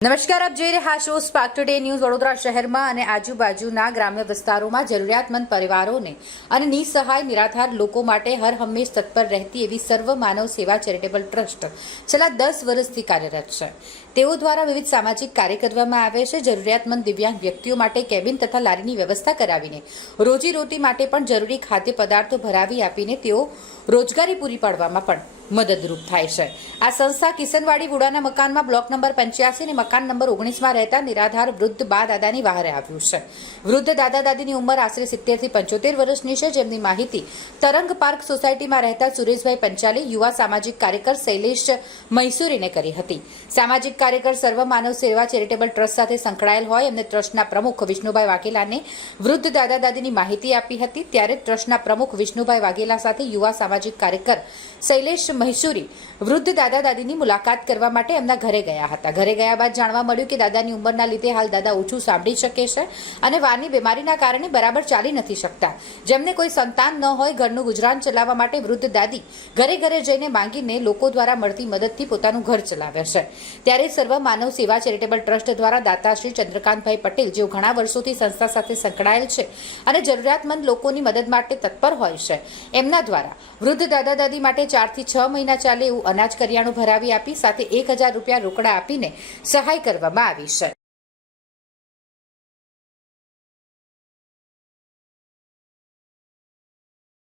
નમસ્કાર, આપ જોઈ રહ્યા છો સ્પાર્ક ટુડે ન્યૂઝ વડોદરા શહેરમાં અને આજુબાજુના ગ્રામ્ય વિસ્તારોમાં જરૂરિયાતમંદ પરિવારોને અને નિસહાય, નિરાધાર લોકો માટે હર હંમેશ તત્પર રહેતી એવી સર્વ માનવ સેવા ચેરિટેબલ ટ્રસ્ટ છેલ્લા દસ વર્ષથી કાર્યરત છે. તેઓ દ્વારા વિવિધ સામાજિક કાર્ય કરવામાં આવે છે. જરૂરિયાતમંદ દિવ્યાંગ વ્યક્તિઓ માટે કેબિન તથા લારીની વ્યવસ્થા કરાવીને રોજીરોટી માટે પણ જરૂરી ખાદ્ય પદાર્થો ભરાવી આપીને તેઓ રોજગારી પૂરી પાડવામાં પણ મદદરૂપ થાય છે. આ સંસ્થા કિશનવાડી વુડાના મકાનમાં બ્લોક નંબર પંચ્યાસી અને મકાન નંબર ઓગણીસમાં રહેતા નિરાધાર વૃદ્ધ બા દાદાની બહારે આવ્યું છે. વૃદ્ધ દાદા દાદીની ઉંમર આશરે સિત્તેરથી પંચોતેર વર્ષની છે. જેમની માહિતી તરંગ પાર્ક સોસાયટીમાં રહેતા સુરેશભાઈ પંચાલે, યુવા સામાજિક કાર્યકર શૈલેષ મૈસુરીને કરી હતી. સામાજિક કાર્યકર સર્વ માનવ સેવા ચેરિટેબલ ટ્રસ્ટ સાથે સંકળાયેલ હોય એમને ટ્રસ્ટના પ્રમુખ વિષ્ણુભાઈ વાઘેલાને વૃદ્ધ દાદા દાદીની માહિતી આપી હતી. ત્યારે ટ્રસ્ટના પ્રમુખ વિષ્ણુભાઈ વાઘેલા સાથે યુવા સામાજિક કાર્યકર શૈલેષ મહેસુરી વૃદ્ધ દાદા દાદીની મુલાકાત કરવા માટે એમના ઘરે ગયા હતા. ઘરે ગયા બાદ જાણવા મળ્યું કે દાદાની ઉંમરના લીધે હાલ દાદા ઓછું સાંભળી શકે છે અને વારની બીમારીના કારણે બરાબર ચાલી નથી શકતા. જેમને કોઈ સંતાન ન હોય ઘરનું ગુજરાન ચલાવવા માટે વૃદ્ધ દાદી ઘરે ઘરે જઈને માંગીને લોકો દ્વારા મળતી મદદથી પોતાનું ઘર ચલાવે છે. ત્યારે સર્વ માનવ સેવા ચેરિટેબલ ટ્રસ્ટ દ્વારા દાતાશ્રી ચંદ્રકાંતભાઈ પટેલ, જેઓ ઘણા વર્ષોથી સંસ્થા સાથે સંકળાયેલ છે અને જરૂરિયાતમંદ લોકોની મદદ માટે તત્પર હોય છે, એમના દ્વારા વૃદ્ધ દાદા દાદી માટે ચારથી છ મહિના ચાલે એવું અનાજ કરિયાણું ભરાવી આપી, સાથે એક હજાર રૂપિયા રોકડા આપીને સહાય કરવામાં આવી છે.